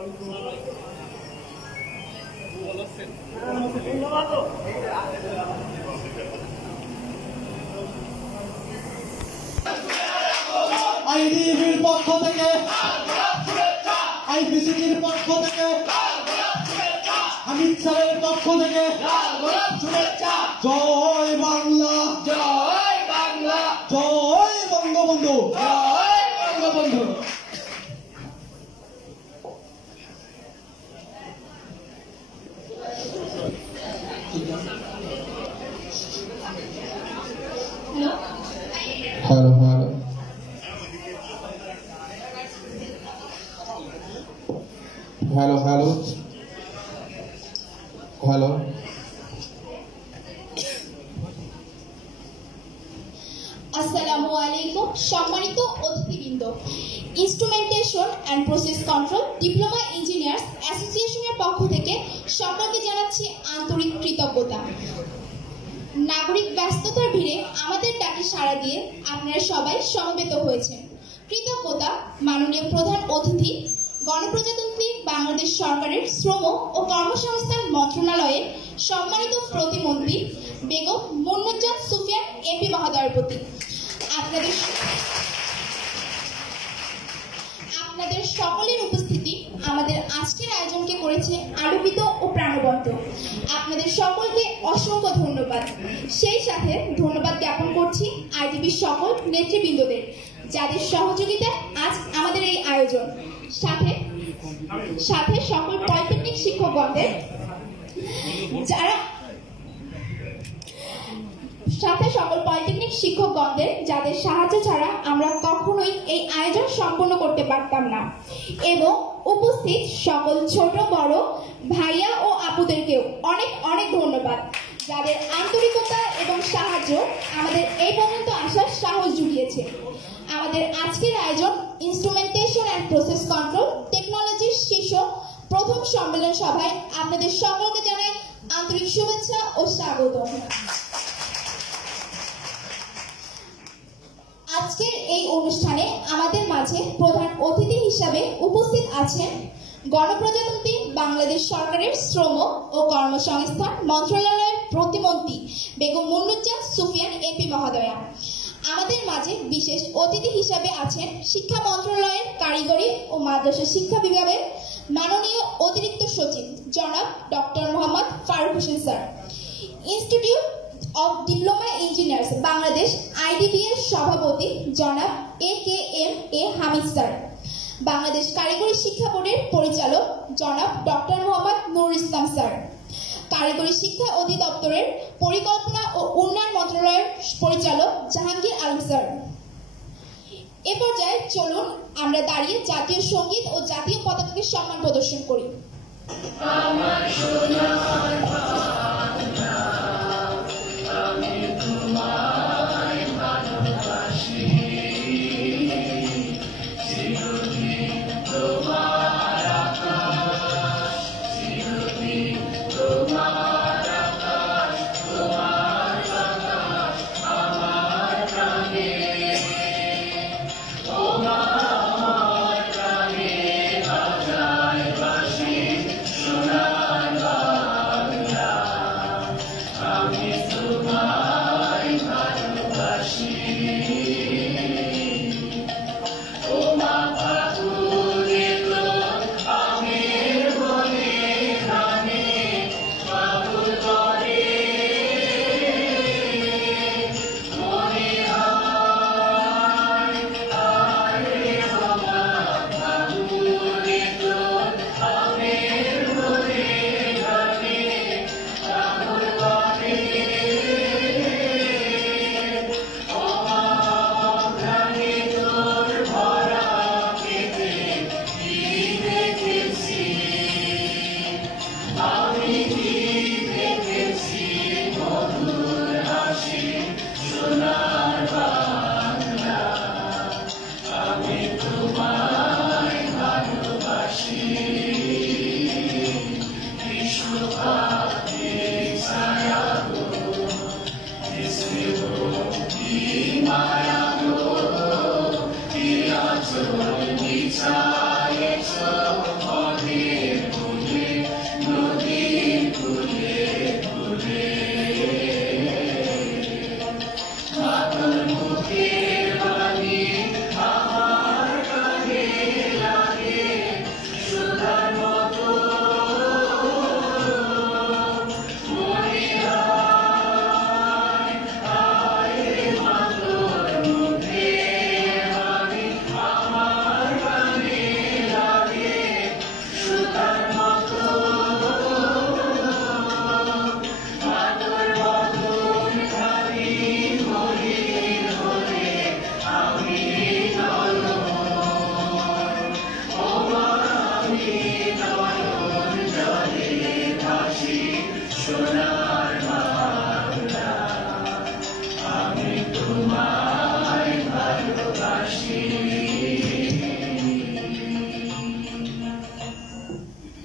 আইডিবির পক্ষ থেকে, আইপিসিটির পক্ষ থেকে, হামিদ স্যারের পক্ষ থেকে জয় বাংলা, জয় বাংলা, জয় বঙ্গবন্ধু, জয় Bangabandhu. Hello hello hello hello hello. আসসালামু আলাইকুম সম্মানিত অতিথিবৃন্দ, instrumentation and process control diploma engineers অ্যাসোসিয়েশনের পক্ষ থেকে সকলকে জানাচ্ছি আন্তরিক কৃতজ্ঞতা। নাগরিক ব্যস্ততার ভিড়ে আমাদের ডাকে সাড়া দিয়ে আপনারা সবাই সমবেত হয়েছেন। কৃতজ্ঞতা মাননীয় প্রধান অতিথি, গণপ্রজাতন্ত্রী বাংলাদেশ সরকারের শ্রম ও কর্মসংস্থান মন্ত্রণালয়ের সম্মানিত প্রতিমন্ত্রী বেগম মুন্নুজ্জান সুফিয়ান এমপি মহোদয়ের প্রতি। আপনাদের সকলের উপস্থিতি আমাদের আজকের আয়োজনকে করেছে আলোকিত ও প্রাণবন্ত। আপনাদের সকলকে অসংখ্য ধন্যবাদ। সেই সাথে ধন্যবাদ জ্ঞাপন করছি আইডিবির সকল নেতৃবৃন্দদের, যাদের সহযোগিতায় আজ আমাদের এই আয়োজন। সাথে সকল পলিটেকনিক শিক্ষকগণদের, যাদের সাহায্য ছাড়া আমরা কখনোই এই আয়োজন সম্পন্ন করতে পারতাম না, এবং উপস্থিত সকল ছোট বড় ভাইয়া ও আপুদেরকেও অনেক অনেক ধন্যবাদ, যাদের আন্তরিকতা এবং সাহায্য আমাদের এই পর্যন্ত আসার সাহস জুগিয়েছে। আমাদের আজকের আয়োজন ইনস্ট্রুমেন্টেশন অ্যান্ড প্রসেস কন্ট্রোল টেকনোলজির শীর্ষ প্রথম সম্মেলন সভায় আপনাদের সকলকে জানাই আন্তরিক শুভেচ্ছা ও স্বাগত। আজকের এই অনুষ্ঠানে আমাদের মাঝে প্রধান অতিথি হিসাবে উপস্থিত আছেন গণপ্রজাতন্ত্রী বাংলাদেশ সরকারের শ্রম ও কর্মসংস্থান মন্ত্রণালয়ের প্রতিমন্ত্রী বেগম মুন্নুজ্জান সুফিয়ান এমপি মহোদয়া। আমাদের মাঝে বিশেষ অতিথি হিসাবে আছেন শিক্ষা মন্ত্রণালয়ের কারিগরি ও মাদ্রাসা শিক্ষা বিভাগের মাননীয় অতিরিক্ত সচিব জনাব doctor Mohammad Faruk Hossain sir, institute of diploma engineers Bangladesh IDB এর সভাপতি জনাব AKM হামিদ স্যার, বাংলাদেশ কারিগরি শিক্ষা বোর্ডের পরিচালক জনাব ডক্টর মোহাম্মদ নুরুল ইসলাম স্যার, কারিগরি শিক্ষা অধিদপ্তরের পরিকল্পনা ও উন্নয়ন মন্ত্রণালয়ের পরিচালক জাহাঙ্গীর আলম স্যার। এ পর্যায়ে চলুন আমরা দাঁড়িয়ে জাতীয় সঙ্গীত ও জাতীয় পতাকাকে সম্মান প্রদর্শন করি। সোনার বাংলা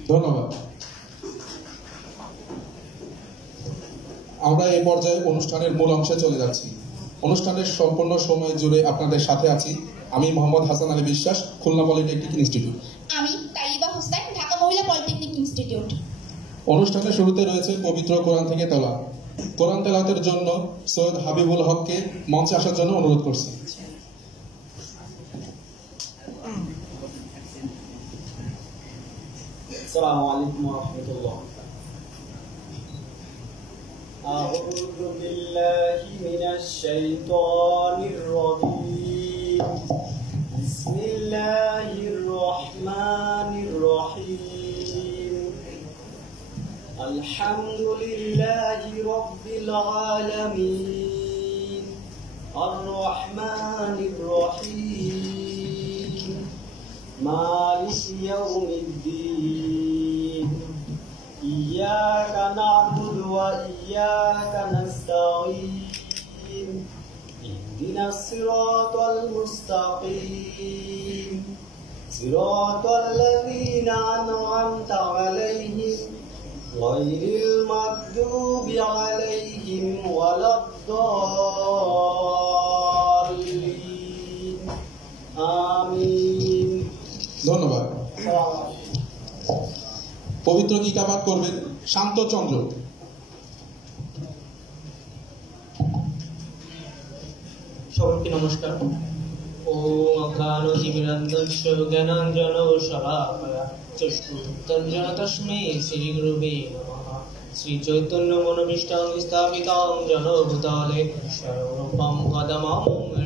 ধন্যবাদ। আমরা এই পর্যায়ে অনুষ্ঠানের মূল অংশে চলে যাচ্ছি। অনুষ্ঠানের সম্পূর্ণ সময় জুড়ে আপনাদের সাথে আছি আমি মোহাম্মদ হাসান আলী বিশ্বাস, খুলনা পলিটেকনিক ইনস্টিটিউট। আমি তাইবা হোসেন, ঢাকা মহিলা পলিটেকনিক ইনস্টিটিউট। অনুষ্ঠানের শুরুতে রয়েছে পবিত্র কোরআন থেকে তোলা। কোরআন তেলাওয়াতের জন্য সৈয়দ হাবিবুল হককে মঞ্চে আসার জন্য অনুরোধ করছি। السلام عليكم ورحمة الله. أعوذ بالله من الشيطان الرجيم. بسم الله الرحمن الرحيم. الحمد لله رب العالمين. الرحمن الرحيم. مالك يوم الدين. إياك نعبد وإياك نستعين. اهدنا الصراط المستقيم. صراط الذين أنعمت عليهم غير المغضوب عليهم ولا الضالين. آمين. ধন্যবাদ। পবিত্র গীতাপাঠ করবেন শান্তচন্দ্র। সকলকে নমস্কার। ওম অজ্ঞানতিমিরান্ধস্য জ্ঞানাঞ্জন শলাকয়া চক্ষুরুন্মিলিতং তস্मै শ্রী গুরুবে নমঃ। শ্রী চৈতন্য মনোভীষ্টং স্থাপিতং যেন ভূতলে স্বয়ং পদমং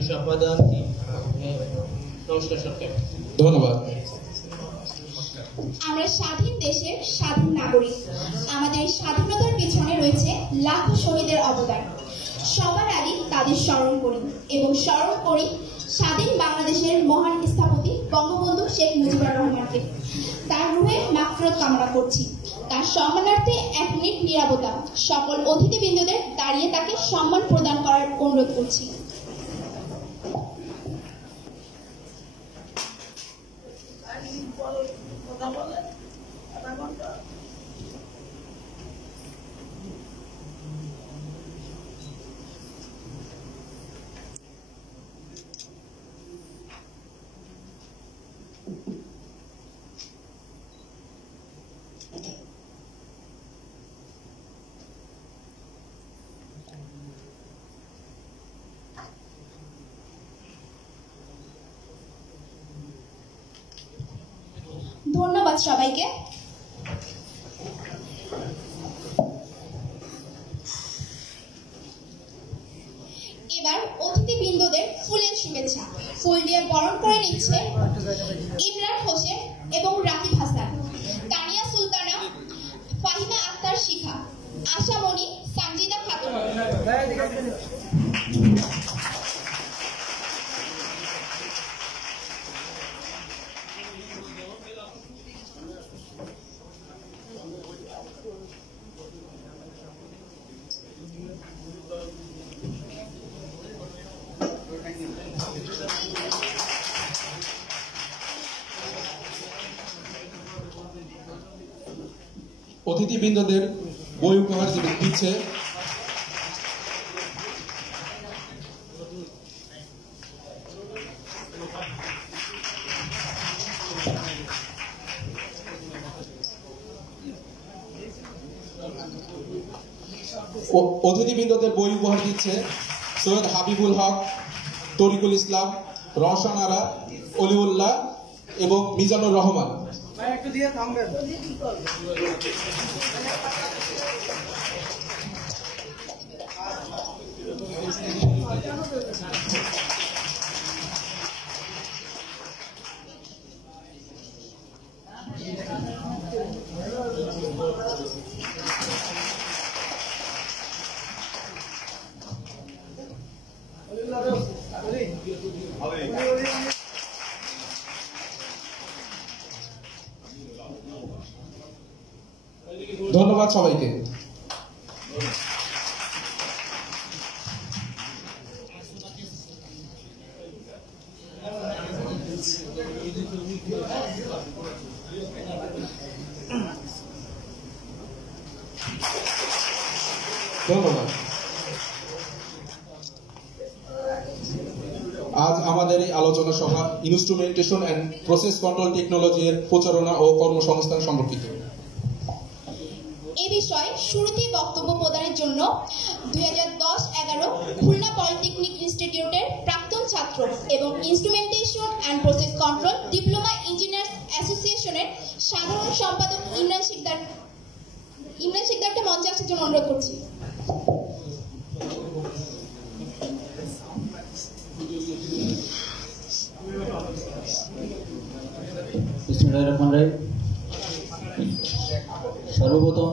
সপদন্তি। নমস্কার সকলকে। ধন্যবাদ। আমরা স্বাধীন দেশের স্বাধীন নাগরিক। আমাদের স্বাধীনতার পেছনে রয়েছে লাখো শহীদের অবদান। সবার আগে তাদের স্মরণ করি এবং স্মরণ করি স্বাধীন বাংলাদেশের মহান স্থপতি বঙ্গবন্ধু শেখ মুজিবুর রহমানকে। তার রূহের মাগফিরাত কামনা করছি। তার সম্মানার্থে 1 মিনিট নীরবতা। সকল অতিথিবৃন্দদের দাঁড়িয়ে তাকে সম্মান প্রদান করার অনুরোধ করছি। ধন্যবাদ সবাইকে। এবার অতিথিবৃন্দদের ফুলের শুভেচ্ছা। ফুল দিয়ে বরণ করে নিচ্ছে ইমরান হোসেন এবং রাকিব হাসান, তানিয়া সুলতানা, ফাহিমা আক্তার শিখা, আশামণি, সানজিদা খাতুন। অতিথিবৃন্দদের বই উপহার দিচ্ছে সৈয়দ হাবিবুল হক, তরিকুল ইসলাম, রওশন আরা, অলিউল্লাহ এবং মিজানুর রহমান। একটু দিয়ে থামবেন। ধন্যবাদ সবাইকে। ধন্যবাদ। আজ আমাদের এই আলোচনা সভা instrumentation and process control technology এর প্রচারণা ও কর্মসংস্থান সম্পর্কিত। এ বিষয়ে শুরুতেই বক্তব্য প্রদানের জন্য 2010-11 খুলনা পলিটেকনিক ইনস্টিটিউটের প্রাক্তন ছাত্র এবং instrumentation and process control diploma engineers অ্যাসোসিয়েশনের সাধারণ সম্পাদক ইমরান শিকদারকে মঞ্চে আসার জন্য অনুরোধ করছি। সর্বপ্রথম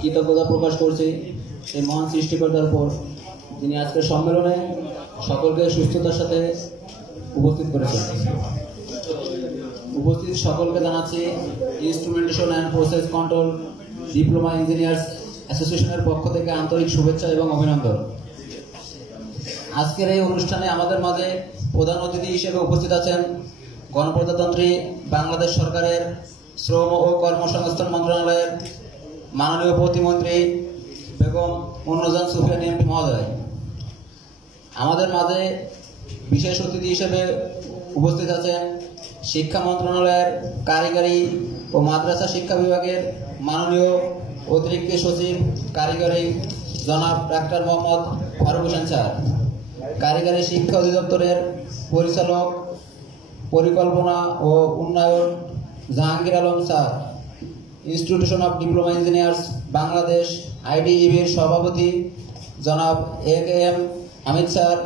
কৃতজ্ঞতা প্রকাশ করছি এই মহান সৃষ্টিকর্তার উপর, যিনি আজকের সম্মেলনে সকলকে সুস্থতার সাথে উপস্থিত করেছেন। উপস্থিত সকলকে জানাচ্ছি instrumentation and process control diploma engineers অ্যাসোসিয়েশনের পক্ষ থেকে আন্তরিক শুভেচ্ছা এবং অভিনন্দন। আজকের এই অনুষ্ঠানে আমাদের মাঝে প্রধান অতিথি হিসেবে উপস্থিত আছেন গণপ্রজাতন্ত্রী বাংলাদেশ সরকারের শ্রম ও কর্মসংস্থান মন্ত্রণালয়ের মাননীয় প্রতিমন্ত্রী বেগম মুন্নুজান সুফিয়ান এমপি মহোদয়। আমাদের মাঝে বিশেষ অতিথি হিসেবে উপস্থিত আছেন শিক্ষা মন্ত্রণালয়ের কারিগরি ও মাদ্রাসা শিক্ষা বিভাগের মাননীয় অতিরিক্ত সচিব কারিগরি জনাব ডাক্তার মোহাম্মদ ফারুক হোসেন স্যার, কারিগরি শিক্ষা অধিদপ্তরের পরিচালক পরিকল্পনা ও উন্নয়ন Jahangir Alam sir, institution of diploma engineers Bangladesh আইডিইবির সভাপতি জনাব এ.কে.এম. হামিদ স্যার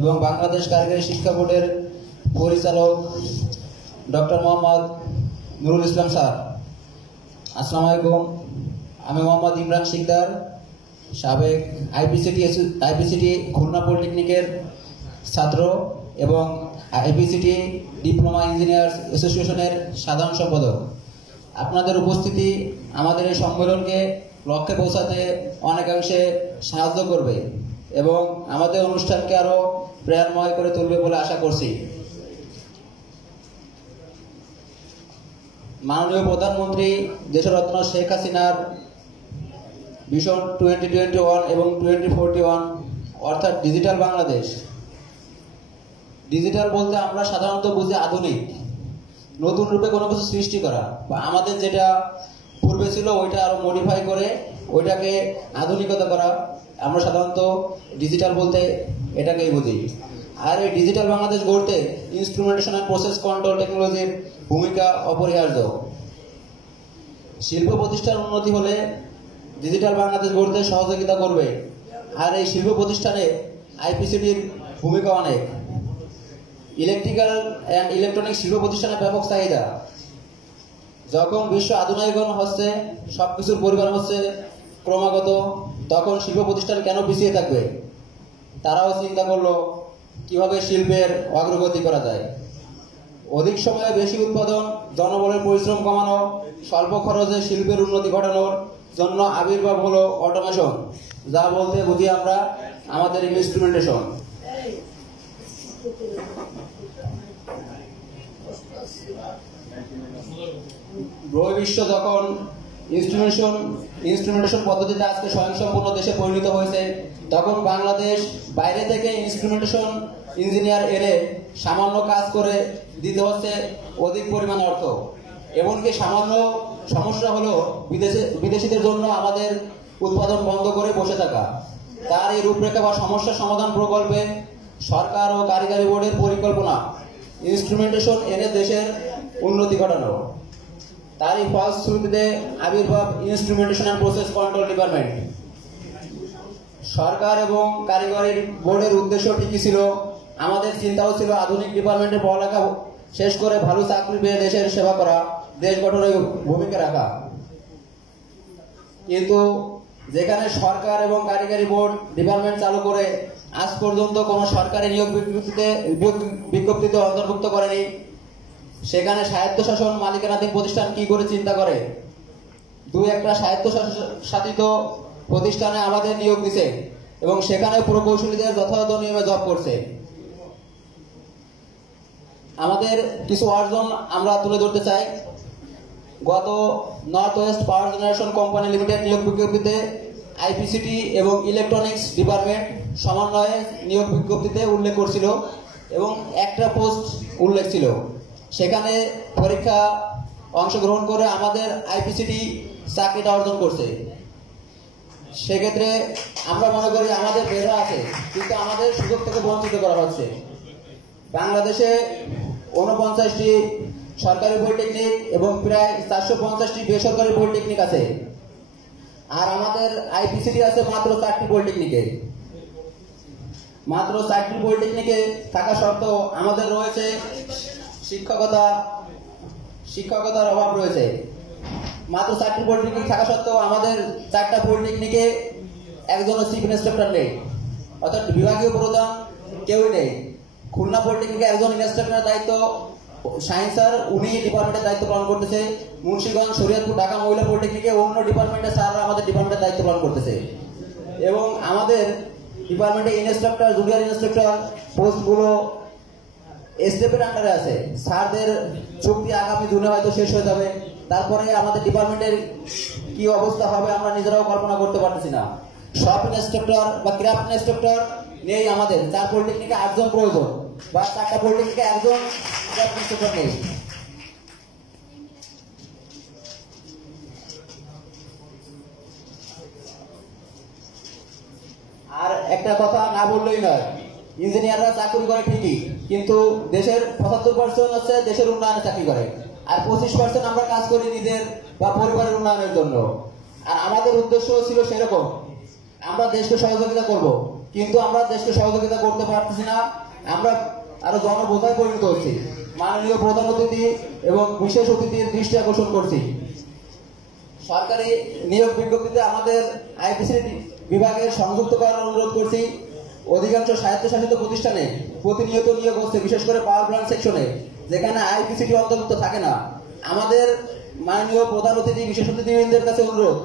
এবং বাংলাদেশ কারিগরি শিক্ষা বোর্ডের পরিচালক ডক্টর মোহাম্মদ নুরুল ইসলাম স্যার। আসসালামু আলাইকুম। আমি মোহাম্মদ ইমরান শিকদার, সাবেক আইপিসিটি খুলনা পলিটেকনিকের ছাত্র এবং আইপিসিটি ডিপ্লোমা ইঞ্জিনিয়ার্স অ্যাসোসিয়েশনের সাধারণ সম্পাদক। আপনাদের উপস্থিতি আমাদের এই সম্মেলনকে লক্ষ্যে পৌঁছাতে অনেকাংশে সাহায্য করবে এবং আমাদের অনুষ্ঠানকে আরও প্রেরণাময় করে তুলবে বলে আশা করছি। মাননীয় প্রধানমন্ত্রী দেশরত্ন শেখ হাসিনার ভিশন 2021 এবং 2041 অর্থাৎ ডিজিটাল বাংলাদেশ। ডিজিটাল বলতে আমরা সাধারণত বুঝি আধুনিক, নতুন রূপে কোনো কিছু সৃষ্টি করা, বা আমাদের যেটা পূর্বে ছিল ওইটা আরো মডিফাই করে ওইটাকে আধুনিকতা করা। আমরা সাধারণত ডিজিটাল বলতে এটাকেই বুঝি। আর এই ডিজিটাল বাংলাদেশ গড়তে ইনস্ট্রুমেন্টেশন অ্যান্ড প্রসেস কন্ট্রোল টেকনোলজির ভূমিকা অপরিহার্য। শিল্প প্রতিষ্ঠান উন্নতি হলে ডিজিটাল বাংলাদেশ গড়তে সহযোগিতা করবে। আর এই শিল্প প্রতিষ্ঠানে আইপিসিটির ভূমিকা অনেক। ইলেকট্রিক্যাল অ্যান্ড ইলেকট্রনিক শিল্প প্রতিষ্ঠানের ব্যাপক চাহিদা। যখন বিশ্ব আধুনিকরণ হচ্ছে, সবকিছুর পরিমাণ হচ্ছে ক্রমাগত, তখন শিল্প প্রতিষ্ঠান কেন পিছিয়ে থাকবে? তারাও চিন্তা করলো কিভাবে শিল্পের অগ্রগতি করা যায়। অধিক সময়ে বেশি উৎপাদন, জনবলের পরিশ্রম কমানো, স্বল্প খরচে শিল্পের উন্নতি ঘটানোর জন্য আবির্ভাব হলো অটোমেশন, যা বলতে বুঝি আমরা আমাদের ইনস্ট্রুমেন্টেশন। বহির্বিশ্ব যখন ইনস্ট্রুমেন্টেশন পদ্ধতিতে আজকে স্বয়ংসম্পূর্ণ দেশে পরিণত হয়েছে, তখন বাংলাদেশ বাইরে থেকে ইনস্ট্রুমেন্টেশন ইঞ্জিনিয়ার এনে সামান্য কাজ করে দিতে হচ্ছে অধিক পরিমাণ অর্থ। এমনকি সামান্য সমস্যা হলো বিদেশিদের জন্য আমাদের উৎপাদন বন্ধ করে বসে থাকা। তার এই রূপরেখা বা সমস্যা সমাধান প্রকল্পে সরকার ও কারিগরি বোর্ডের পরিকল্পনা ইনস্ট্রুমেন্টেশন এনে দেশের উন্নতি ঘটানো। তারই ফলশ্রুতিতে আবির্ভাব instrumentation and process control department. সরকার এবং কারিগরি বোর্ডের উদ্দেশ্য ঠিকই ছিল, আমাদের চিন্তাও ছিল আধুনিক ডিপার্টমেন্টের পড়ালেখা শেষ করে ভালো চাকরি পেয়ে দেশের সেবা করা, দেশ গঠনের ভূমিকা রাখা। কিন্তু যেখানে সরকার এবং কারিগরি বোর্ড ডিপার্টমেন্ট চালু করে আজ পর্যন্ত কোনো সরকারি নিয়োগ বিজ্ঞপ্তিতে অন্তর্ভুক্ত করেনি, সেখানে স্বায়ত্তশাসন মালিকানাধীন প্রতিষ্ঠান কি করে চিন্তা করে দুই একটা স্বায়ত্তশাসিত প্রতিষ্ঠানে আমাদের নিয়োগ দিছে এবং সেখানে প্রকৌশলীদের যথাযথ নিয়মে জব করছে। আমাদের কিছু অর্জন আমরা তুলে ধরতে চাই। গত নর্থ ওয়েস্ট পাওয়ার জেনারেশন কোম্পানি লিমিটেড নিয়োগ বিজ্ঞপ্তিতে আইপিসিটি এবং ইলেকট্রনিক্স ডিপার্টমেন্ট সমন্বয়ে নিয়োগ বিজ্ঞপ্তিতে উল্লেখ করছিল এবং একটা পোস্ট উল্লেখ ছিল। সেখানে পরীক্ষা অংশগ্রহণ করে আমাদের আইপিসিটি চাকরিটা অর্জন করছে। সেক্ষেত্রে আমরা মনে করি আমাদের মেধা আছে, কিন্তু আমাদের সুযোগ থেকে বঞ্চিত করা হচ্ছে। বাংলাদেশে 49টি সরকারি পলিটেকনিক এবং প্রায় 450টি বেসরকারি পলিটেকনিক আছে, আর আমাদের আইপিসিটি আছে মাত্র 4টি পলিটেকনিকে। মাত্র 4টি পলিটেকনিকে থাকা সত্ত্বেও আমাদের রয়েছে শিক্ষকতার অভাব রয়েছে। মাত্র 4টি পলিটেকনিক থাকা সত্ত্বেও আমাদের 4টা পলিটেকনিকে একজনও চিফ ইন্সট্রাক্টর নেই, অর্থাৎ বিভাগীয় প্রধান কেউই নেই। খুলনা পলিটেকনিকে একজন ইন্সট্রাক্টরের দায়িত্ব সায়েন্স স্যার, উনি ডিপার্টমেন্টের দায়িত্ব পালন করতেছে। মুন্সিগঞ্জ, শরীয়তপুর, ঢাকা মহিলা পলিটেকনিকে অন্য ডিপার্টমেন্টের স্যাররা আমাদের ডিপার্টমেন্টের দায়িত্ব পালন করতেছে এবং আমাদের ডিপার্টমেন্টে ইন্সট্রাক্টর, জুনিয়র ইন্সট্রাক্টর পোস্টগুলো স্টেপের আন্ডারে আছে। স্যারদের চুক্তি আগামী জুনে হয়তো শেষ হয়ে যাবে, তারপরে আমাদের ডিপার্টমেন্টের কি অবস্থা হবে আমরা নিজেরাও কল্পনা করতে পারতেছি না। শপ ইন্সট্রাক্টর বা ক্রাফট ইন্সট্রাক্টর নেই আমাদের। 4 পলিটেকনিকে 8 জন প্রয়োজন, বা 4টা পলিটেকনিকে 1 জন ক্রাফট ইন্সট্রাক্টর নেই। আর একটা কথা না বললেই নয়, ইঞ্জিনিয়াররা চাকরি করে ঠিকই, কিন্তু দেশের 75% হচ্ছে দেশের উন্নয়নে চাকরি করে, আর 25% আমরা কাজ করি নিজের বা পরিবারের উন্নয়নের জন্য। আর আমাদের উদ্দেশ্য ছিল সেরকম, আমরা দেশকে সহযোগিতা করব, কিন্তু আমরা দেশকে সহযোগিতা করতে পারতেছি না। আমরা আরো জনবোঝায় পরিণত হচ্ছি। মাননীয় প্রধান অতিথি এবং বিশেষ অতিথির দৃষ্টি আকর্ষণ করছি। সরকারি নিয়োগ বিজ্ঞপ্তিতে আমাদের আইপিসিটি বিভাগের সংযুক্ত করার অনুরোধ করছি। অধিকাংশ স্বায়ত্তশাসিত প্রতিষ্ঠানে প্রতিনিয়ত নিয়োগ হচ্ছে, বিশেষ করে পাওয়ার প্ল্যান্ট সেকশনে, যেখানে আইপিসিটি অন্তর্ভুক্ত থাকে না। আমাদের মাননীয় প্রধান অতিথি, বিশেষ অতিথিবৃন্দের কাছে অনুরোধ,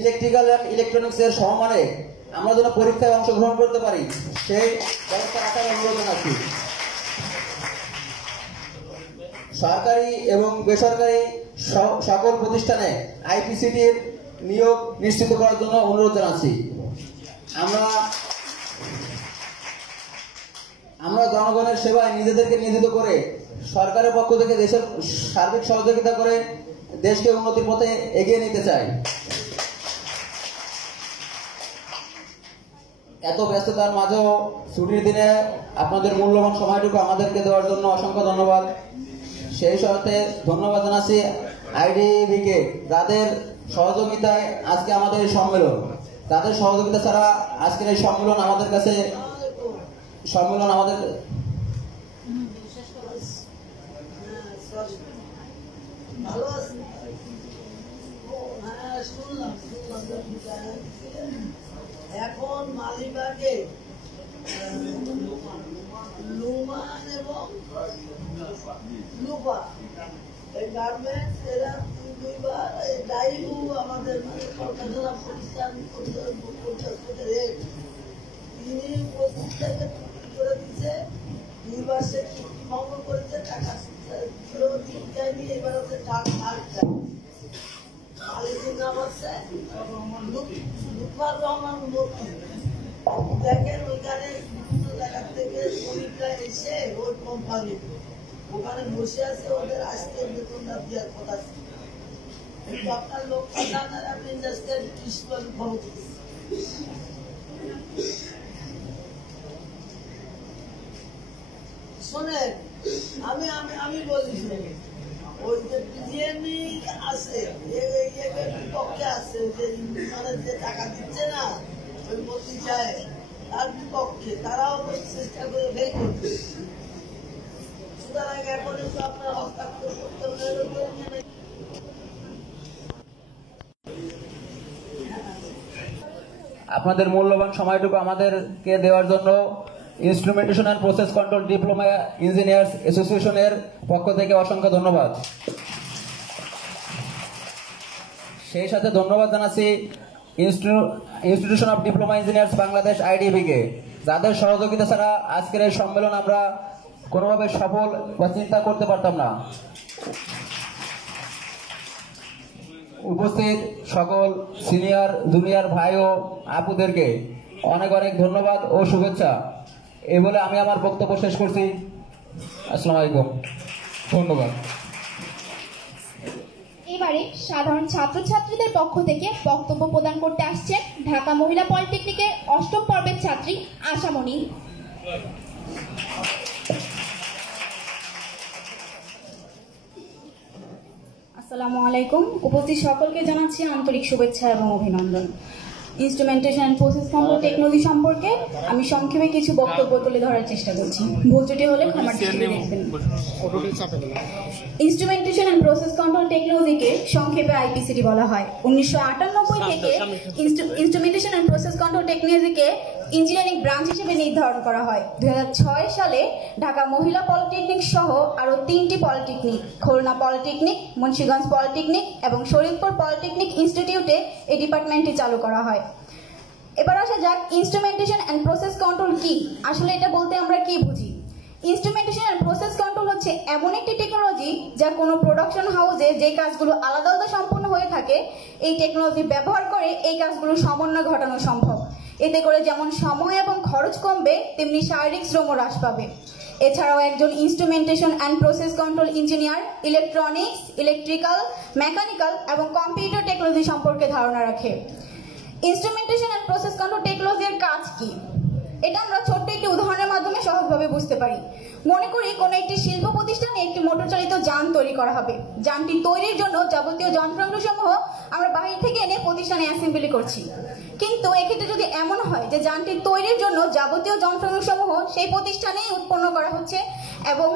ইলেকট্রিক্যাল অ্যান্ড ইলেকট্রনিক্স এর সমমানে আমরা যেন পরীক্ষায় অংশগ্রহণ করতে পারি, সেই ব্যবস্থা রাখার অনুরোধ জানাচ্ছি। সরকারি এবং বেসরকারি সকল প্রতিষ্ঠানে আইপিসিটির নিয়োগ নিশ্চিত করার জন্য অনুরোধ জানাচ্ছি। আমরা জনগণের সেবায় নিজেদেরকে নিয়োজিত করে সরকারের পক্ষ থেকে দেশের সার্বিক সহযোগিতা করে দেশকে উন্নতির পথে এগিয়ে নিতে চাই। এত ব্যস্ততার মাঝেও ছুটির দিনে আপনাদের মূল্যবান সময়টুকু আমাদেরকে দেওয়ার জন্য অসংখ্য ধন্যবাদ। সেই সাথে ধন্যবাদ জানাচ্ছি আইডিবিকে, যাদের সহযোগিতায় আজকে আমাদের এই সম্মেলন। তাদের সহযোগিতা ছাড়া আজকের এই সম্মেলন আমাদের এখন মালিবাগে লুমান এবং লুপা এই গার্মেন্টস এরা 2বার ডাইলু আমাদের কলকাতা প্রতিষ্ঠান তিনি প্রতিষ্ঠানকে করে দিচ্ছে, 2বার সে চুক্তি ভঙ্গ করেছে, টাকা নিয়ে এবার হচ্ছে মালিকের নাম হচ্ছে লুৎফর রহমান মতি। দেখেন ওইখানে বিভিন্ন জায়গা থেকে শ্রমিকরা এসে ওই কোম্পানি ওখানে বসে আছে, ওদের আজকে বেতনটা দেওয়ার কথা ছিল, কিন্তু আপনার লোক আপনি ইন্ডাস্ট্রিয়াল খবর শোনেন। আমি বলি ওই যে বিরিয়ানি আছে বিপক্ষে আছে, যে মানে যে টাকা দিচ্ছে না ওই মতি যায় তার বিপক্ষে, তারাও চেষ্টা করে বের করবে। সুতরাং এখন একটু আপনার হস্তাক্ষর করতে হবে। আপনাদের মূল্যবান সময়টুকু আমাদেরকে দেওয়ার জন্য instrumentation and process control diploma engineers অ্যাসোসিয়েশনের পক্ষ থেকে অসংখ্য ধন্যবাদ। সেই সাথে ধন্যবাদ জানাচ্ছি institution of diploma engineers Bangladesh IDB কে, যাদের সহযোগিতা ছাড়া আজকের এই সম্মেলন আমরা কোনোভাবে সফল বা চিন্তা করতে পারতাম না। উপস্থিত সকল সিনিয়র জুনিয়র ভাই ও আপুদেরকে অনেক অনেক ধন্যবাদ ও শুভেচ্ছা। এই বলে আমি আমার বক্তব্য শেষ করছি। আসসালামু আলাইকুম। ধন্যবাদ। এবারে সাধারণ ছাত্রছাত্রীদের পক্ষ থেকে বক্তব্য প্রদান করতে আসছেন ঢাকা মহিলা পলিটেকনিকের 8ম পর্বের ছাত্রী আশামণি। আসসালামু আলাইকুম। উপস্থিত সকলকে জানাচ্ছি আন্তরিক শুভেচ্ছা এবং অভিনন্দন। Instrumentation and process control technology সম্পর্কে আমি সংক্ষেপে কিছু বক্তব্য তুলে ধরার চেষ্টা করছি, ভুল ত্রুটি হলে ক্ষমার দৃষ্টিতে দেখবেন। ইনস্ট্রুমেন্টেশন অ্যান্ড প্রসেস কন্ট্রোল টেকনোলজিকে সংক্ষেপে IPCT বলা হয়। 1998 থেকে ইনস্ট্রুমেন্টেশন অ্যান্ড প্রসেস কন্ট্রোল টেকনোলজিকে ইঞ্জিনিয়ারিং ব্রাঞ্চ হিসেবে নির্ধারণ করা হয়। 2006 সালে ঢাকা মহিলা পলিটেকনিক সহ আরও 3টি polytechnic, Khulna polytechnic, Munshiganj polytechnic এবং শরীয়তপুর পলিটেকনিক ইনস্টিটিউটে এই ডিপার্টমেন্টটি চালু করা হয়। এবার আসা যাক ইনস্ট্রুমেন্টেশন অ্যান্ড প্রসেস কন্ট্রোল কি। আসলে এটা বলতে আমরা কি বুঝি? ইনস্ট্রুমেন্টেশন অ্যান্ড প্রসেস কন্ট্রোল হচ্ছে এমন একটি টেকনোলজি যা কোনো প্রোডাকশন হাউসে যে কাজগুলো আলাদা আলাদা সম্পূর্ণ হয়ে থাকে, এই টেকনোলজি ব্যবহার করে এই কাজগুলো সমন্বয় ঘটানো সম্ভব। এতে করে যেমন সময় এবং খরচ কমবে, তেমনি শারীরিক শ্রম হ্রাস পাবে। এছাড়াও একজন instrumentation and process control engineer electronics, electrical, mechanical এবং কম্পিউটার টেকনোলজি সম্পর্কে ধারণা রাখে। ইনস্ট্রুমেন্টেশন অ্যান্ড প্রসেস কন্ট্রোল টেকনোলজির কাজ কি, এটা আমরা ছোট্ট একটি উদাহরণের মাধ্যমে সহজভাবে বুঝতে পারি। মনে করি কোনো একটি শিল্প প্রতিষ্ঠানে একটি মোটর চালিত যান তৈরি করা হবে। যানটি তৈরির জন্য যাবতীয় যন্ত্রাংশসমূহ আমরা বাহির থেকে এনে প্রতিষ্ঠানে অ্যাসেম্বলি করছি। কিন্তু এক্ষেত্রে যদি এমন হয় যে যানটি তৈরির জন্য যাবতীয় যন্ত্রাংশসমূহ সেই প্রতিষ্ঠানেই উৎপন্ন করা হচ্ছে এবং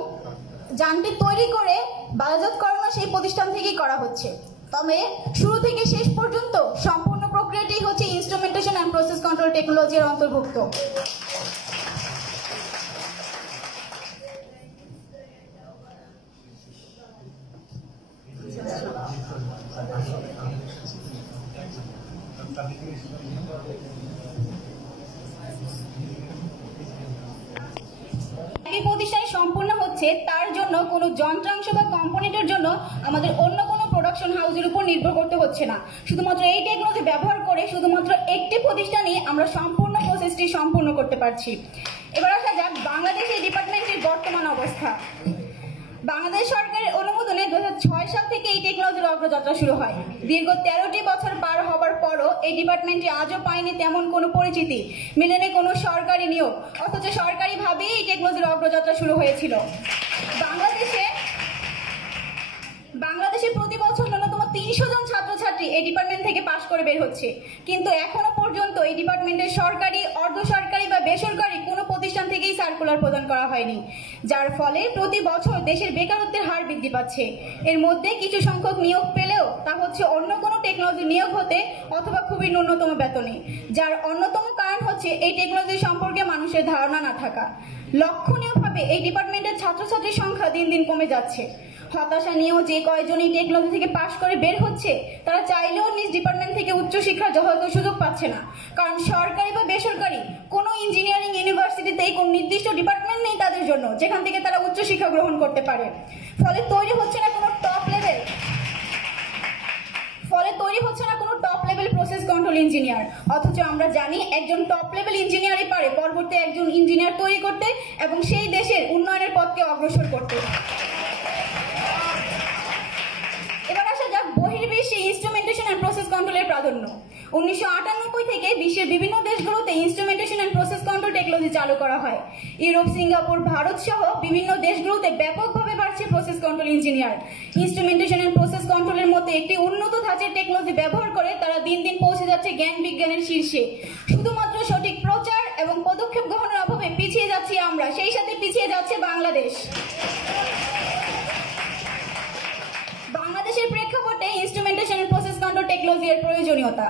যানটি তৈরি করে বাজারজাতকরণ সেই প্রতিষ্ঠান থেকেই করা হচ্ছে, তবে শুরু থেকে শেষ পর্যন্ত সম্পূর্ণ প্রক্রিয়াটি হচ্ছে ইনস্ট্রুমেন্টেশন অ্যান্ড প্রসেস কন্ট্রোল টেকনোলজির অন্তর্ভুক্ত। এই প্রতিষ্ঠানে সম্পূর্ণ হচ্ছে, তার জন্য কোনো যন্ত্রাংশ বা কম্পোনেন্টের জন্য আমাদের অন্য কোনো প্রোডাকশন হাউসের উপর নির্ভর করতে হচ্ছে না। শুধুমাত্র এই টেকনোলজি ব্যবহার করে শুধুমাত্র একটি প্রতিষ্ঠানে আমরা সম্পূর্ণ প্রসেসটি সম্পূর্ণ করতে পারছি। এবার আসা যাক বাংলাদেশ এই ডিপার্টমেন্টের বর্তমান অবস্থা। বাংলাদেশ সরকারের অনুমোদনে 2006 সাল থেকে এই টেকনোলজির অগ্রযাত্রা শুরু হয়। দীর্ঘ 13টি বছর পার হবার পরও এই ডিপার্টমেন্টটি আজও পায়নি তেমন কোনো পরিচিতি, মিলেনি কোনো সরকারি নিয়োগ, অথচ সরকারিভাবেই এই টেকনোলজির অগ্রযাত্রা শুরু হয়েছিল। বাংলাদেশে প্রতি বছর ন্যূনতম 300 জন ছাত্রছাত্রী এই ডিপার্টমেন্ট থেকে পাশ করে বের হচ্ছে, কিন্তু এখনো পর্যন্ত এই ডিপার্টমেন্টের সরকারি, অর্ধ সরকারি বা বেসরকারি কোনো প্রতিষ্ঠান থেকেই সার্কুলার প্রদান করা হয়নি, যার ফলে প্রতি বছর দেশের বেকারত্বের হার বৃদ্ধি পাচ্ছে। এর মধ্যে কিছু সংখ্যক নিয়োগ পেলেও তা হচ্ছে অন্য কোনো টেকনোলজি নিয়োগ হতে অথবা খুবই ন্যূনতম বেতনে, যার অন্যতম কারণ হচ্ছে এই টেকনোলজি সম্পর্কে মানুষের ধারণা না থাকা। লক্ষণীয়ভাবে এই ডিপার্টমেন্টের ছাত্রছাত্রীর সংখ্যা দিন দিন কমে যাচ্ছে। হতাশা নিয়েও যে কয়জন এই টেকনোলজি থেকে পাশ করে বের হচ্ছে, তারা চাইলেও নিজ ডিপার্টমেন্ট থেকে উচ্চশিক্ষার যথাযথ সুযোগ পাচ্ছে না, কারণ সরকারি বা বেসরকারি কোনো ইঞ্জিনিয়ারিং ইউনিভার্সিটিতেই কোনো নির্দিষ্ট ডিপার্টমেন্ট নেই তাদের জন্য যেখান থেকে তারা উচ্চশিক্ষা গ্রহণ করতে পারে। ফলে তৈরি হচ্ছে না কোনো top level process control engineer. অথচ আমরা জানি একজন টপ লেভেল ইঞ্জিনিয়ারই পারে পরবর্তী একজন ইঞ্জিনিয়ার তৈরি করতে এবং সেই দেশের উন্নয়নের পথকে অগ্রসর করতে। এবার আসা যাক বহির্বিশ্বে ইনস্ট্রুমেন্টেশন অ্যান্ড প্রসেস কন্ট্রোলের প্রাধান্য। 1998 থেকে বিশ্বের বিভিন্ন দেশগুলোতে instrumentation and process control technology চালু করা হয়। ইউরোপ, সিঙ্গাপুর, ভারত সহ বিভিন্ন দেশগুলোতে ব্যাপকভাবে বাড়ছে process control engineer. Instrumentation and process কন্ট্রোলের মধ্যে একটি উন্নত ধাঁচের টেকনোলজি ব্যবহার করে তারা দিন দিন পৌঁছে যাচ্ছে জ্ঞান বিজ্ঞানের শীর্ষে। শুধুমাত্র সঠিক প্রচার এবং পদক্ষেপ গ্রহণের অভাবে পিছিয়ে যাচ্ছি আমরা, সেই সাথে পিছিয়ে যাচ্ছে বাংলাদেশ। বাংলাদেশের প্রেক্ষাপটে instrumentation and process control technology এর প্রয়োজনীয়তা।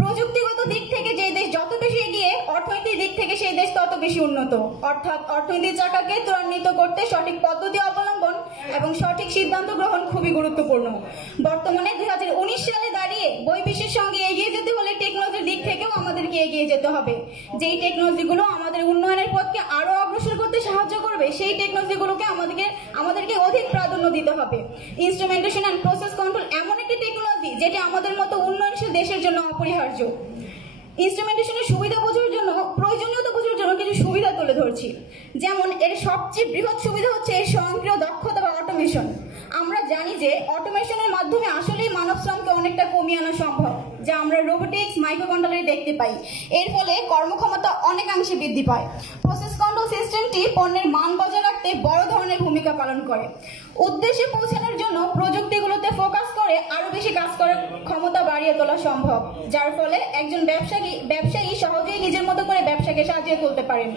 প্রযুক্তিগত দিক থেকে যে দেশ যত বেশি এগিয়ে, অর্থনৈতিক দিক থেকে সেই দেশ তত বেশি উন্নত। অর্থাৎ অর্থনৈতিক চাকাকে ত্বরান্বিত করতে সঠিক পদ্ধতি অবলম্বন এবং সঠিক সিদ্ধান্ত গ্রহণ খুবই গুরুত্বপূর্ণ। বর্তমানে 2019 সালে দাঁড়িয়ে দিতে হবে। যেই টেকনোলজিগুলো আমাদের উন্নয়নের পথকে আরো অগ্রসর করতে সাহায্য করবে সেই টেকনোলজিগুলোকে আমাদেরকে অধিক প্রাধান্য দিতে হবে। ইনস্ট্রুমেন্টেশন অ্যান্ড প্রসেস কন্ট্রোল এমন একটি টেকনোলজি যেটি আমাদের মতো উন্নয়নশীল দেশের জন্য অপরিহার্য। ইনস্ট্রুমেন্টেশনের সুবিধা বোঝার জন্য, প্রয়োজনীয়তা বোঝার জন্য কিছু সুবিধা তুলে ধরছি। যেমন এর সবচেয়ে বৃহৎ সুবিধা হচ্ছে এর স্বয়ংক্রিয় দক্ষতা বা অটোমেশন। আমরা জানি যে অটোমেশনের মাধ্যমে আসলেই মানব শ্রমকে অনেকটা কমিয়ে আনা সম্ভব, যা আমরা রোবোটিক্স, মাইক্রোকন্ট্রোলারে দেখতে পাই। এর ফলে কর্মক্ষমতা অনেকাংশে বৃদ্ধি পায়। প্রসেস কন্ট্রোল সিস্টেমটি পণ্যের মান বজায় রাখতে বড় ধরনের ভূমিকা পালন করে। উদ্দেশ্যে পৌঁছানোর জন্য প্রযুক্তিগুলোতে ফোকাস করে আরো বেশি কাজ করার ক্ষমতা বাড়িয়ে তোলা সম্ভব, যার ফলে একজন ব্যবসায়ী সহজেই নিজের মতো করে ব্যবসাকে সাজিয়ে তুলতে পারেন।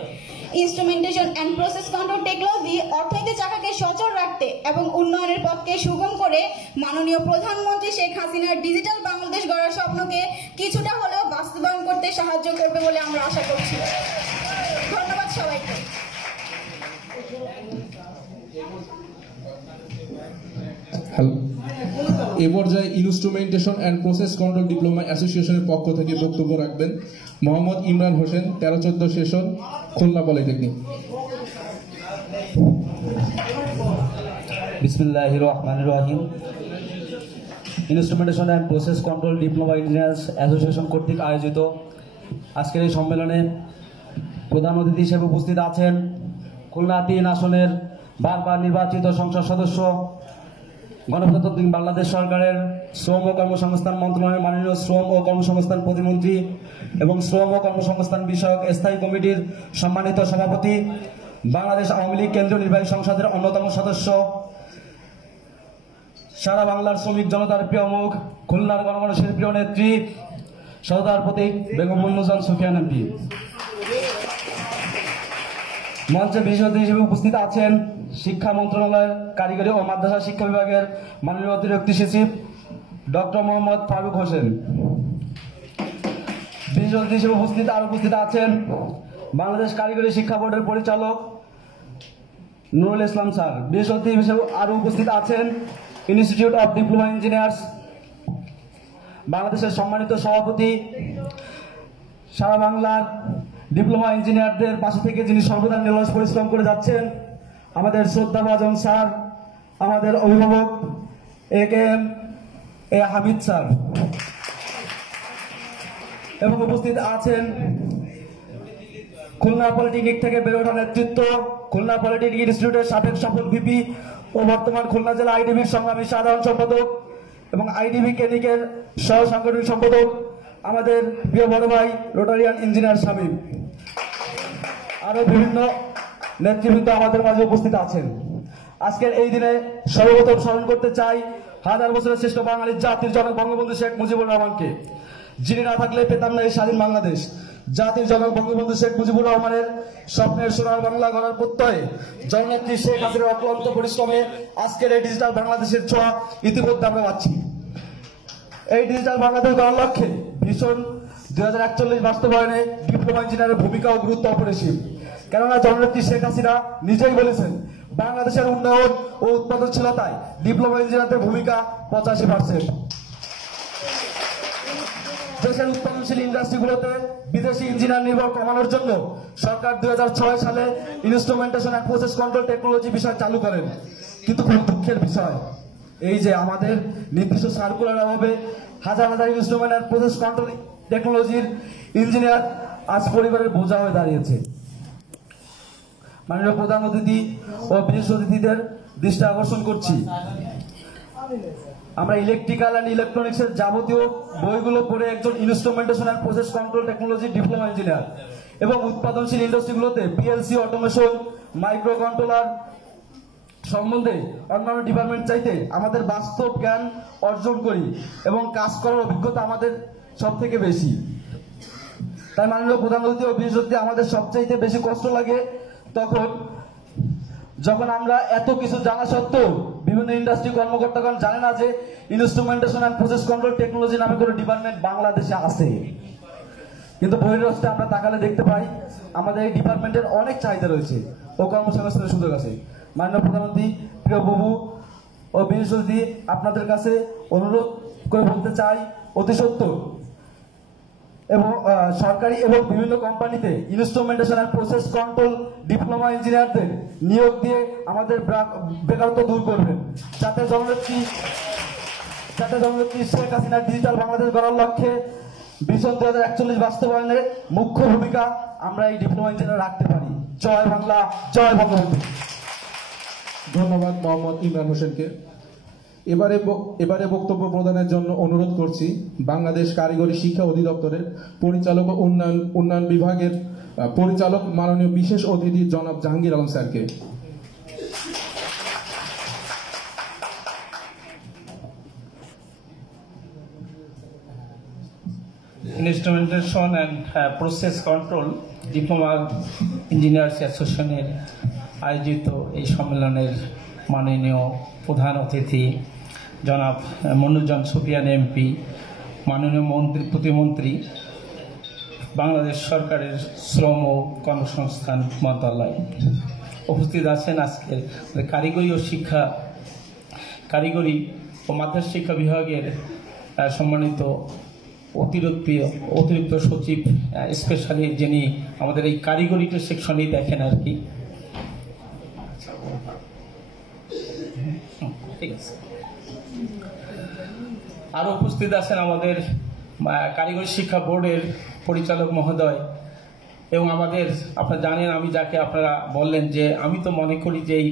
Instrumentation and process control technology অর্থনৈতিক চাকাকে সচল রাখতে এবং উন্নয়নের পথকে সুগম করে মাননীয় প্রধানমন্ত্রী শেখ হাসিনার ডিজিটাল বাংলাদেশ গড়ার স্বপ্নকে কিছুটা হলেও বাস্তবায়ন করতে সাহায্য করবে বলে আমরা আশা করছি। ধন্যবাদ সবাইকে। হ্যালো, এ পর্যায়ে instrumentation and process control diploma অ্যাসোসিয়েশনের পক্ষ থেকে বক্তব্য রাখবেন মোহাম্মদ ইমরান হোসেন, 13-14 সেশন, খুলনা পলিটেকনিক। বিসমিল্লাহির রহমানির রহিম। Instrumentation and process control diploma engineers association কর্তৃক আয়োজিত আজকের এই সম্মেলনে প্রধান অতিথি হিসেবে উপস্থিত আছেন খুলনা 3 আসনের বারবার নির্বাচিত সংসদ সদস্য, গণপ্রজাতন্ত্রী বাংলাদেশ সরকারের শ্রম ও কর্মসংস্থান মন্ত্রণালয়ের মাননীয় শ্রম ও কর্মসংস্থান প্রতিমন্ত্রী এবং শ্রম ও কর্মসংস্থান বিষয়ক স্থায়ী কমিটির সম্মানিত সভাপতি, বাংলাদেশ আওয়ামী লীগ কেন্দ্রীয় নির্বাহী সংসদের অন্যতম সদস্য, সারা বাংলার শ্রমিক জনতার প্রিয় মুখ, খুলনার গণমানুষের প্রিয় নেত্রী, সরদার প্রতীক বেগম মুন্নুজান সুফিয়ান এমপি। মঞ্চে বিশেষ অতিথি হিসেবে উপস্থিত আছেন শিক্ষা মন্ত্রণালয়ের কারিগরি ও মাদ্রাসা শিক্ষা বিভাগের মাননীয় অতিরিক্ত সচিব ডক্টর মোহাম্মদ ফারুক হোসেন। বিশেষ অতিথি হিসেবে উপস্থিত আছেন বাংলাদেশ কারিগরি শিক্ষা বোর্ডের পরিচালক নুরুল ইসলাম স্যার। বিশেষ অতিথি হিসেবে আরো উপস্থিত আছেন ইনস্টিটিউট অফ ডিপ্লোমা ইঞ্জিনিয়ার্স বাংলাদেশের সম্মানিত সভাপতি, সারা বাংলার ডিপ্লোমা ইঞ্জিনিয়ারদের পাশে থেকে যিনি সর্বদা নিরলস পরিশ্রম করে যাচ্ছেন, আমাদের শ্রদ্ধাভাজন স্যার, আমাদের অভিভাবক AKM হামিদ স্যার। এবং উপস্থিত আছেন খুলনা পলিটেকনিক থেকে বেড়ে ওঠা নেতৃত্ব, খুলনা পলিটেকনিক ইনস্টিটিউটের সাবেক সফল ভিপি ও বর্তমান খুলনা জেলা আইডিবির সংগ্রামী সাধারণ সম্পাদক এবং আইডিবি ক্লিনিকের সহ সাংগঠনিক সম্পাদক আমাদের প্রিয় বড় ভাই রোটারিয়ান ইঞ্জিনিয়ার শামীম। আরো বিভিন্ন নেতৃবৃন্দ আমাদের মাঝে উপস্থিত আছেন। আজকের এই দিনে সর্বপ্রথম স্মরণ করতে চাই 1000 বছরের শ্রেষ্ঠ বাঙালির জাতির জনক বঙ্গবন্ধু শেখ মুজিবুর রহমানকে, যিনি না থাকলে পেতাম না এই স্বাধীন বাংলাদেশ। জাতির জনক বঙ্গবন্ধু শেখ মুজিবুর রহমানের স্বপ্নের সোনার বাংলা গড়ার প্রত্যয়ে জননেত্রী শেখ হাসিনার অক্লান্ত পরিশ্রমে আজকের এই ডিজিটাল বাংলাদেশের ছোঁয়া ইতিমধ্যে আমরা পাচ্ছি। এই ডিজিটাল বাংলাদেশ গড়ার লক্ষ্যে ভীষণ 2041 বাস্তবায়নে ডিপ্লোমা ইঞ্জিনিয়ারের ভূমিকা ও গুরুত্ব অপরিসীম। কেননা জননেত্রী শেখ হাসিনা নিজেই বলেছেন বাংলাদেশের উন্নয়ন ও উৎপাদনশীলতায় ডিপ্লোমা ইঞ্জিনিয়ারদের ভূমিকা 85%। দেশের উৎপাদনশীল ইন্ডাস্ট্রিগুলোতে বিদেশি ইঞ্জিনিয়ার নির্ভর কমানোর জন্য সরকার 2006 সালে instrumentation and process control technology বিষয় চালু করেন। কিন্তু খুব দুঃখের বিষয় এই যে আমাদের নির্দিষ্ট সার্কুলার অভাবে হাজার হাজার ইনস্ট্রুমেন্ট অ্যান্ড প্রসেস কন্ট্রোল টেকনোলজির ইঞ্জিনিয়ার আজ পরিবারের বোঝা হয়ে দাঁড়িয়েছে। মাননীয় প্রধান অতিথি ও বিশেষ অতিথিদের দৃষ্টি আকর্ষণ করছি, আমরা ইলেকট্রিক্যাল অ্যান্ড ইলেকট্রনিক্স এর যাবতীয় বইগুলো পড়ে একজন instrumentation and process control technology diploma engineer এবং উৎপাদনশীল ইন্ডাস্ট্রিগুলোতে পিএলসি, অটোমেশন, মাইক্রো কন্ট্রোলার সম্বন্ধে অন্যান্য ডিপার্টমেন্ট চাইতে আমাদের বাস্তব জ্ঞান অর্জন করি এবং কাজ করার অভিজ্ঞতা আমাদের সব থেকে বেশি। তাই মাননীয় প্রধান অতিথি ও বিশেষ অতিথি আমাদের সবচাইতে বেশি কষ্ট লাগে যখন আমরা এত কিছু জানা সত্ত্বেও বিভিন্ন ইন্ডাস্ট্রি কর্মকর্তাগণ জানে না যে instrumentation and process control technology নামে কোনো ডিপার্টমেন্ট বাংলাদেশে আছে। কিন্তু বহির্রাষ্ট্রে আমরা তাকালে দেখতে পাই আমাদের এই ডিপার্টমেন্টের অনেক চাহিদা রয়েছে ও কর্মসংস্থানের সুযোগ আছে। মাননীয় প্রধানমন্ত্রী, প্রিয় বাবু ও বিশেষ অতিথি, আপনাদের কাছে অনুরোধ করে বলতে চাই অতি সত্ত্বর এবং সরকারি এবং বিভিন্ন কোম্পানিতে instrumentation and process control diploma ইঞ্জিনিয়ারদের নিয়োগ দিয়ে আমাদের বেকারত্ব দূর করবেন, যাতে জননেত্রী শেখ হাসিনার ডিজিটাল বাংলাদেশ গড়ার লক্ষ্যে ভিশন 2041 বাস্তবায়নের মুখ্য ভূমিকা আমরা এই ডিপ্লোমা ইঞ্জিনিয়ার রাখতে পারি। জয় বাংলা, জয় বঙ্গবন্ধু। ধন্যবাদ মোহাম্মদ ইমরান হোসেনকে। এবারে বক্তব্য প্রদানের জন্য অনুরোধ করছি বাংলাদেশ কারিগরি শিক্ষা অধিদপ্তরের পরিচালক ও উন্নয়ন বিভাগের পরিচালক মাননীয় বিশেষ অতিথি জনাব জাহাঙ্গীর আলম স্যারকে। Instrumentation and process control diploma engineers অ্যাসোসিয়েশনের আয়োজিত এই সম্মেলনের মাননীয় প্রধান অতিথি জনাব মনুজন সুফিয়ান এমপি, মাননীয় প্রতিমন্ত্রী, বাংলাদেশ সরকারের শ্রম ও কর্মসংস্থান মন্ত্রণালয়, উপস্থিত আছেন আজকের কারিগরি ও মাধ্যমিক শিক্ষা বিভাগের সম্মানিত অতিরিক্ত সচিব, স্পেশালি যিনি আমাদের এই কারিগরিটা সেকশনেই দেখেন আর কি। আরো উপস্থিত আছেন আমাদের কারিগরি শিক্ষা বোর্ডের পরিচালক মহোদয় এবং আপনারা জানেন, আমি যাকে আপনারা বললেন যে আমি তো মনে করি যে এই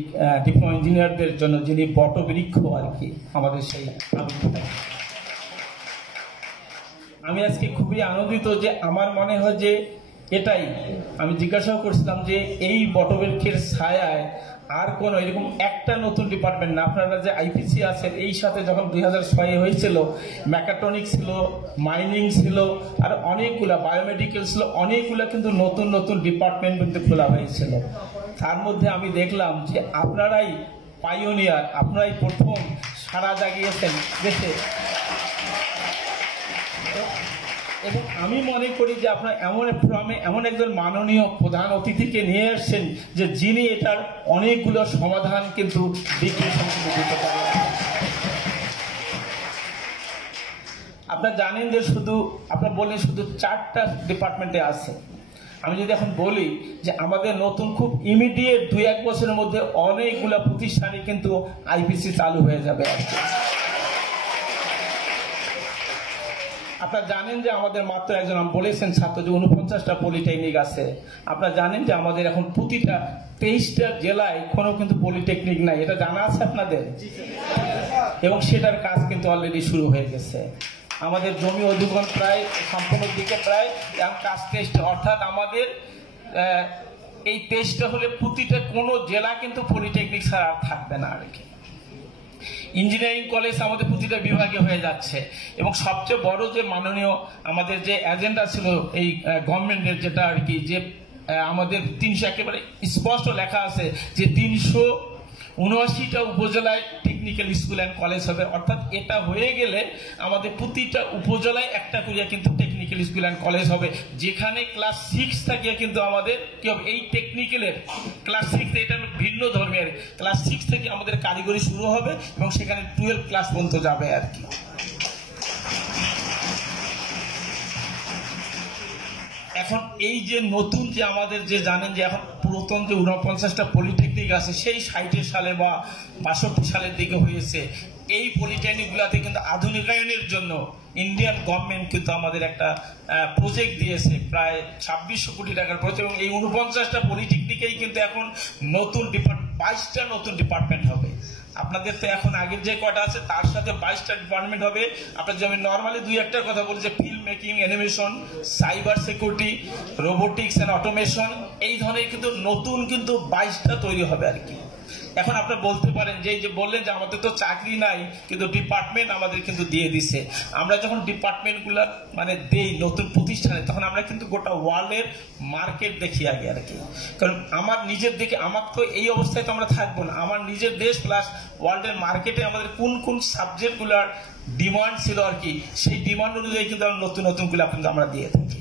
ডিপ্লোমা ইঞ্জিনিয়ারদের জন্য যিনি বটবৃক্ষ আর কি আমাদের সেই আমি আজকে খুবই আনন্দিত যে আমার মনে হয় যে এটাই আমি জিজ্ঞাসাও করছিলাম যে এই বটবৃক্ষের ছায়ায় আর কোন এরকম একটা নতুন ডিপার্টমেন্ট না। আপনারা যে আইপিসি আছেন এই সাথে যখন 2006 হয়েছিল মেকাট্রনিক্স ছিল, মাইনিং ছিল, আর অনেকগুলা বায়োমেডিক্যাল ছিল, অনেকগুলা কিন্তু নতুন নতুন ডিপার্টমেন্ট কিন্তু খোলা হয়েছিল। তার মধ্যে আমি দেখলাম যে আপনারাই পাইওনিয়ার, আপনারাই প্রথম সাড়া জাগিয়েছেন দেশে। এবং আমি মনে করি যে আপনারা এমন একজন মাননীয় প্রধান অতিথিকে নিয়ে এসেছেন যে যিনি এটার অনেকগুলো সমাধান কিন্তু দিতে পারেন। আপনারা জানেন যে আপনারা বললেন শুধু 4টা ডিপার্টমেন্টে আছে। আমি যদি এখন বলি যে আমাদের নতুন খুব ইমিডিয়েট 2-1 বছরের মধ্যে অনেকগুলো প্রতিষ্ঠানে কিন্তু আইপিসি চালু হয়ে যাবে। আপনারা জানেন যে আমাদের মাত্র একজন বলেছেন ছাত্র যে 49টা পলিটেকনিক আছে। আপনারা জানেন যে আমাদের এখন প্রতিটা 23টা জেলায় কোনো কিন্তু পলিটেকনিক নাই, এটা জানা আছে আপনাদের? এবং সেটার কাজ কিন্তু অলরেডি শুরু হয়ে গেছে। আমাদের জমি অধিগ্রহণ প্রায় সম্পূর্ণের দিকে, প্রায় কাজ 23টা, অর্থাৎ আমাদের এই 23টা হলে প্রতিটা কোনো জেলা কিন্তু পলিটেকনিক ছাড়া আর থাকবে না আর কি। ইঞ্জিনিয়ারিং কলেজ আমাদের প্রতিটা বিভাগে হয়ে যাচ্ছে। এবং সবচেয়ে বড় যে মাননীয় আমাদের যে এজেন্ডা ছিল এই গভর্নমেন্টের, যেটা আর কি, যে আমাদের 300 একেবারে স্পষ্ট লেখা আছে যে 379টা উপজেলায় টেকনিক্যাল স্কুল অ্যান্ড কলেজ হবে। অর্থাৎ এটা হয়ে গেলে আমাদের প্রতিটা উপজেলায় একটা করিয়া কিন্তু টেকনিক্যাল স্কুল অ্যান্ড কলেজ হবে, যেখানে ক্লাস 6 থেকে কিন্তু আমাদের কি হবে, এই টেকনিক্যালের ক্লাস 6, এটা ভিন্ন ধর্মের ক্লাস 6 থেকে আমাদের কারিগরি শুরু হবে এবং সেখানে 12 ক্লাস পর্যন্ত যাবে আর কি। এখন এই যে নতুন যে আমাদের যে জানেন যে এখন পুরাতন যে 49টা পলিটেকনিক আছে সেই 60 সালে বা 62 সালের দিকে হয়েছে, এই পলিটেকনিকগুলোতে কিন্তু আধুনিকায়নের জন্য ইন্ডিয়ান গভর্নমেন্ট কিন্তু আমাদের একটা প্রজেক্ট দিয়েছে, প্রায় 2600 কোটি টাকার প্রজেক্ট। এবং এই 49টা পলিটেকনিকেই কিন্তু এখন নতুন 22টা নতুন ডিপার্টমেন্ট হবে। আপনাদের তো এখন আগের যে কটা আছে তার সাথে 22টা ডিপার্টমেন্ট হবে। আপনার যেমন নর্মালি 2-1টার কথা বলি যে film making, animation, cyber security, robotics and automation, এই ধরনের কিন্তু নতুন কিন্তু 22টা তৈরি হবে আর কি। এখন আপনারা বলতে পারেন যে এই যে বললেন যে আমাদের তো চাকরি নাই, কিন্তু ডিপার্টমেন্ট আমাদের কিন্তু দিয়ে দিছে। আমরা যখন ডিপার্টমেন্টগুলো মানে দেই নতুন প্রতিষ্ঠানে, তখন আমরা কিন্তু গোটা ওয়ার্ল্ডের মার্কেট দেখি আগে আর কি। কারণ আমার নিজের দিকে, আমার তো এই অবস্থায় তো আমরা থাকবো না, আমার নিজের দেশ প্লাস ওয়ার্ল্ডের মার্কেটে আমাদের কোন কোন সাবজেক্টগুলোর ডিমান্ড ছিল আর কি, সেই ডিমান্ড অনুযায়ী কিন্তু নতুন নতুনগুলো কিন্তু আমরা দিয়ে থাকি।